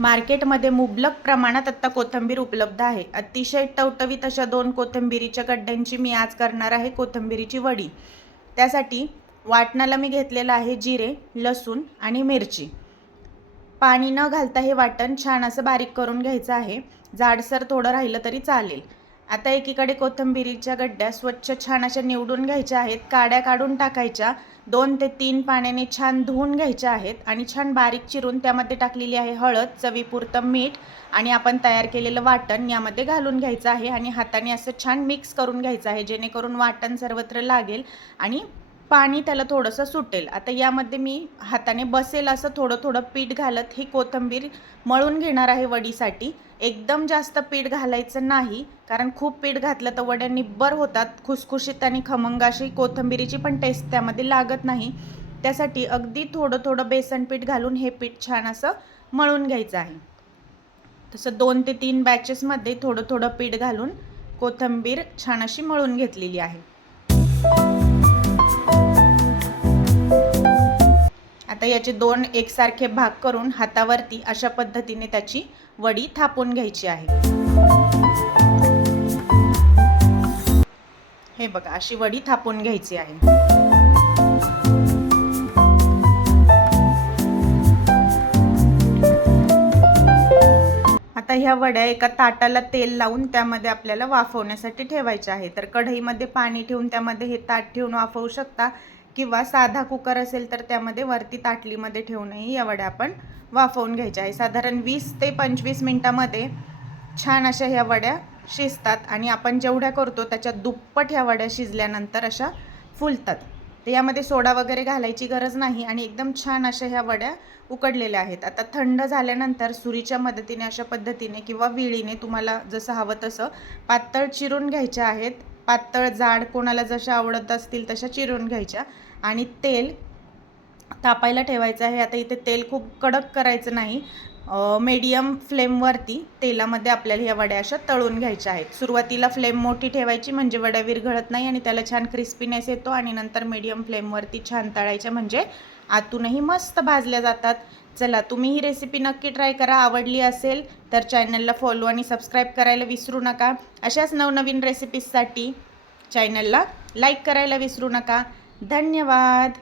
मार्केटमध्ये मुबलक प्रमाणात आत्ता कोथिंबीर उपलब्ध आहे। अतिशय टवटवीत अशा 2 कोथिंबीरीच्या गड्ड्यांची मी आज करणार आहे कोथिंबीरीची वडी। त्यासाठी वाटणाला मी घेतलेलं आहे जिरे, लसूण आणि मिरची। पाणी न घालता हे वाटण छान असं बारीक करून घ्यायचं आहे। जाडसर थोडं राहिलं तरी चालेल। आता एकीकडे कोथिंबीरीच्या गड्ड्या स्वच्छ छान अशा निवडून घ्यायच्या आहेत, काड्या काढून टाकायच्या, 2 ते 3 पाण्याने छान धुवून घ्यायच्या आहेत आणि छान बारीक चिरून त्यामध्ये टाकलेली आहे हळद, चवीपुरतं मीठ आणि आपण तयार केलेलं वाटण यामध्ये घालून घ्यायचं आहे आणि हाताने असं छान मिक्स करून घ्यायचं आहे, जेणेकरून वाटण सर्वत्र लागेल आणि पाणी त्याला थोडंसं सुटेल। आता यामध्ये मी हाताने बसेल असं थोडं थोडं पीठ घालत ही कोथिंबीर मळून घेणार आहे वडीसाठी। एकदम जास्त पीठ घालायचं नाही, कारण खूप पीठ घातलं तर वड्या निब्बर होतात, खुसखुशीत आणि खमंग अशी कोथिंबीरीची पण टेस्ट त्यामध्ये लागत नाही। त्यासाठी अगदी थोडं थोडं बेसन पीठ घालून हे पीठ छान असं मळून घ्यायचं आहे। तसं 2 ते 3 बॅचेसमध्ये थोडं थोडं पीठ घालून कोथिंबीर छान अशी मळून घेतलेली आहे। आता याचे 2 एकसारखे भाग करून हातावरती अशा पद्धतीने त्याची वडी थापून घ्यायची आहे। हे बघा, अशी वडी थापून घ्यायची आहे। आता ह्या वड्या एका ताटाला तेल लावून त्यामध्ये आपल्याला वाफवण्यासाठी ठेवायचे आहे। तर कढईमध्ये पाणी ठेवून त्यामध्ये हे ताट ठेवून वाफवू शकता, किंवा साधा कुकर असेल तर त्यामध्ये वरती ताटलीमध्ये ठेवूनही या वड्या आपण वाफवून घ्यायच्या आहे। साधारण 20 ते 25 मिनिटांमध्ये छान अशा ह्या वड्या शिजतात आणि आपण जेवढ्या करतो त्याच्या दुप्पट ह्या वड्या शिजल्यानंतर अशा फुलतात। तर यामध्ये सोडा वगैरे घालायची गरज नाही आणि एकदम छान अशा ह्या वड्या उकडलेल्या आहेत। आता थंड झाल्यानंतर सुरीच्या मदतीने अशा पद्धतीने किंवा विळीने तुम्हाला जसं हवं तसं पातळ चिरून घ्यायच्या आहेत। पातळ जाड कोणाला जशा आवडत असतील तशा चिरून घ्यायच्या आणि तेल तापायला ठेवायचं आहे। आता इथे तेल खूप कडक करायचं नाही, मीडियम फ्लेमवरती तेलामध्ये आपल्याला ह्या वड्या अशा तळून घ्यायच्या आहेत। सुरुवातीला फ्लेम मोठी ठेवायची म्हणजे वड्या विरघळत नाही आणि त्याला छान क्रिस्पीनेस येतो, आणि नंतर मीडियम फ्लेमवरती छान तळायच्या म्हणजे आतूनही मस्त भाजल्या जातात। चला, तुम्ही ही रेसिपी नक्की ट्राय करा। आवडली असेल तर चॅनलला फॉलो आणि सबस्क्राईब करायला विसरू नका। अशाच नवनवीन रेसिपीजसाठी चॅनलला लाईक करायला विसरू नका। धन्यवाद।